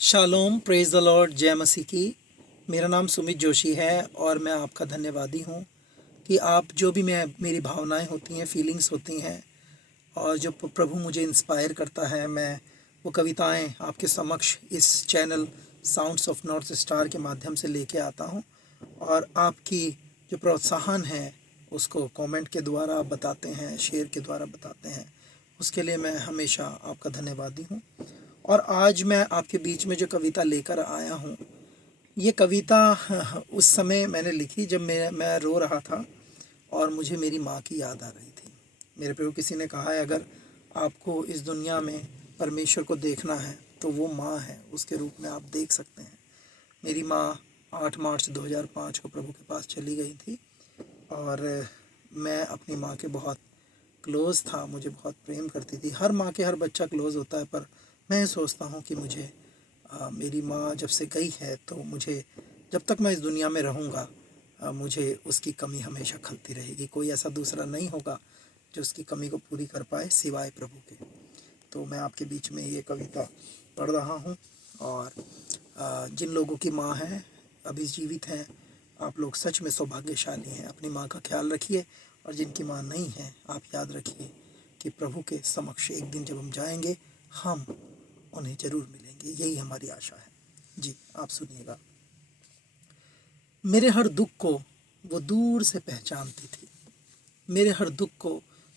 Shalom, praise the Lord, जय मसीह की। मेरा नाम सुमित जोशी है और मैं आपका धन्यवादी हूँ कि आप जो भी मेरी भावनाएं होती हैं, फीलिंग्स होती हैं और जो प्रभु मुझे इंस्पायर करता है, मैं वो कविताएं आपके समक्ष इस channel sounds of north star के माध्यम से लेके आता हूँ। और आपकी जो प्रोत्साहन है उसको कमेंट के द्वारा बताते हैं, शेयर के द्वारा बताते हैं, उसके लिए मैं हमेशा आपका धन्यवादी हूँ। और आज मैं आपके बीच में जो कविता लेकर आया हूँ, ये कविता उस समय मैंने लिखी जब मैं रो रहा था और मुझे मेरी माँ की याद आ रही थी। मेरे प्रभु किसी ने कहा है, अगर आपको इस दुनिया में परमेश्वर को देखना है तो वो माँ है, उसके रूप में आप देख सकते हैं। मेरी माँ 8 मार्च 2005 को प्रभु के पास चली गई थी और मैं अपनी माँ के बहुत क्लोज़ था, मुझे बहुत प्रेम करती थी। हर माँ के हर बच्चा क्लोज़ होता है, पर मैं सोचता हूँ कि मुझे मेरी माँ जब से गई है तो मुझे, जब तक मैं इस दुनिया में रहूँगा, मुझे उसकी कमी हमेशा खलती रहेगी। कोई ऐसा दूसरा नहीं होगा जो उसकी कमी को पूरी कर पाए सिवाय प्रभु के। तो मैं आपके बीच में ये कविता पढ़ रहा हूँ। और जिन लोगों की माँ है, अभी जीवित हैं, आप लोग सच में सौभाग्यशाली हैं। अपनी माँ का ख्याल रखिए और जिनकी माँ नहीं है, आप याद रखिए कि प्रभु के समक्ष एक दिन जब हम जाएंगे, हम उन्हें ज़रूर मिलेंगे। यही हमारी आशा है। जी, आप सुनिएगा। मेरे हर दुख को वो दूर से पहचानती थी, मेरे हर दुख को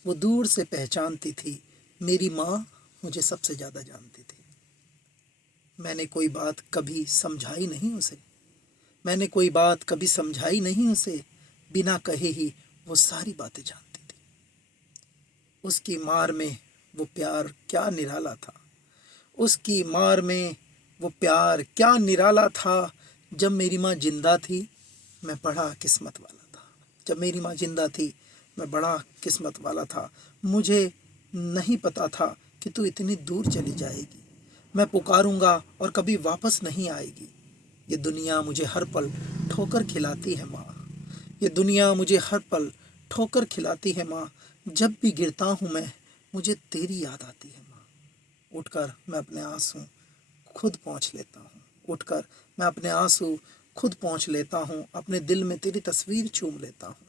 वो दूर से पहचानती थी। मेरी माँ मुझे सबसे ज़्यादा जानती थी। मैंने कोई बात कभी समझाई नहीं उसे, मैंने कोई बात कभी समझाई नहीं उसे, बिना कहे ही वो सारी बातें जानती थी। उसकी मार में वो प्यार क्या निराला था, उसकी मार में वो प्यार क्या निराला था। जब मेरी माँ जिंदा थी मैं बड़ा किस्मत वाला था, जब मेरी माँ जिंदा थी मैं बड़ा किस्मत वाला था। मुझे नहीं पता था कि तू इतनी दूर चली जाएगी, मैं पुकारूंगा और कभी वापस नहीं आएगी। ये दुनिया मुझे हर पल ठोकर खिलाती है माँ, ये दुनिया मुझे हर पल ठोकर खिलाती है माँ। जब भी गिरता हूँ मैं, मुझे तेरी याद आती है माँ। उठकर मैं अपने आंसू खुद पोंछ लेता हूँ, उठकर मैं अपने आंसू खुद पोंछ लेता हूँ, अपने दिल में तेरी तस्वीर चूम लेता हूँ।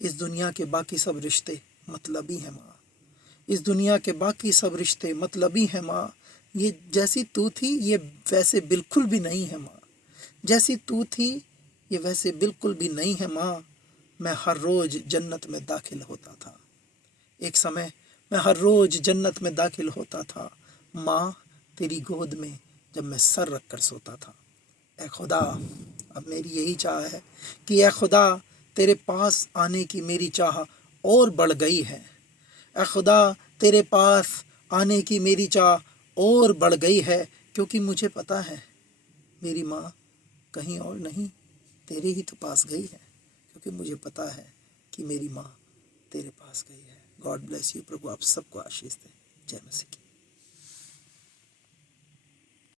इस दुनिया के बाकी सब रिश्ते मतलबी हैं माँ, इस दुनिया के बाकी सब रिश्ते मतलबी हैं माँ। ये जैसी तू थी ये वैसे बिल्कुल भी नहीं है माँ, जैसी तू थी ये वैसे बिल्कुल भी नहीं है माँ। मैं हर रोज़ जन्नत में दाखिल होता था, एक समय मैं हर रोज़ जन्नत में दाखिल होता था माँ, तेरी गोद में जब मैं सर रख कर सोता था। ए खुदा, अब मेरी यही चाह है कि ए खुदा, तेरे पास आने की मेरी चाह और बढ़ गई है। ए खुदा, तेरे पास आने की मेरी चाह और बढ़ गई है, क्योंकि मुझे पता है मेरी माँ कहीं और नहीं, तेरे ही तो पास गई है। क्योंकि मुझे पता है कि मेरी माँ तेरे पास गई है। God bless you. प्रभु आप सबको आशीष दे। जय मसीह की।